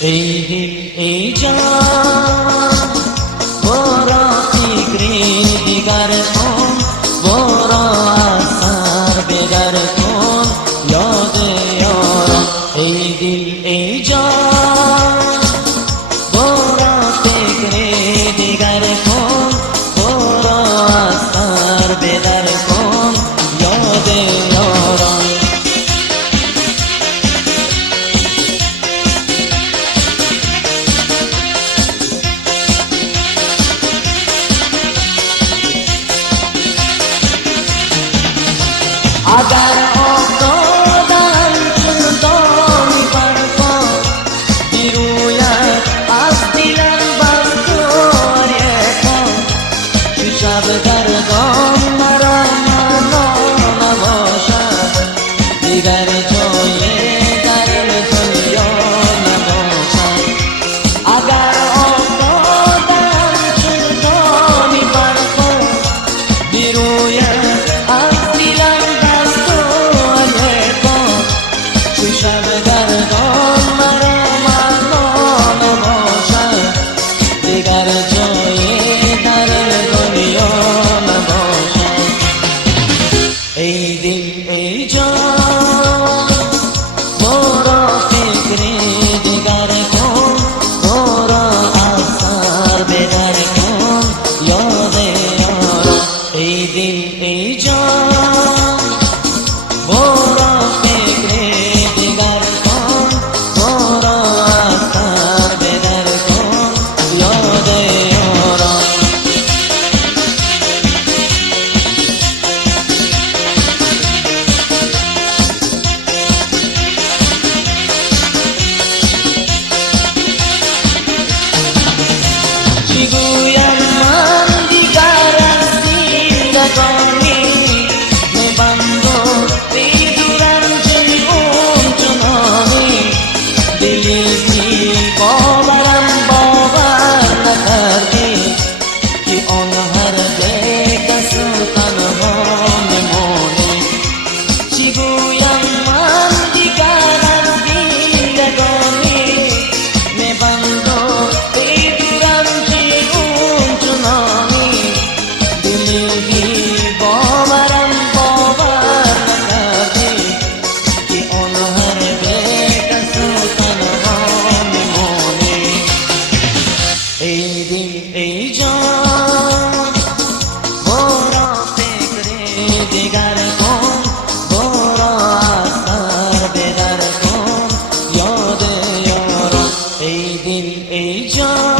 ای دل ای جان برو فکری دیگر کن، برو از سر بدر کن یاد یاران. ای دل ای جان برو فکری دیگر کن، برو از سر بدر کن یاد یاران. اگر افتادم چون دامی برپا، بیروید از دلم بر گریه کن. چو شب گردان مرا معنا نباشد، دیگر جای درم دنیا نباشد. اگر افتادم چون دامی برپا، بیروید شب گردان مرا معنا نباشد، دیگر جای در دنیا نباشد. ای دل ای جان برو فکری دیگر کن، برو از سر بدر کن یاد یاران. ای دل ای جان برو فکری دیگر کن، برو از سر بدر کن یاد یاران. چی گویم من دیگر از زندگانی، میبند و میدورم جنون چنانی. دلی باورم باور نکردی که آن هر کس تنها میمانی. چی گویم من دیگر از زندگانی، میبند و میدورم جنون چنانی. دلی باورم باور نکردی که آن هر کس تنها میمانی. ای دل ای جان برو فکری دیگر کن، برو از سر بدر کن یاد یاران. ای دل ای جان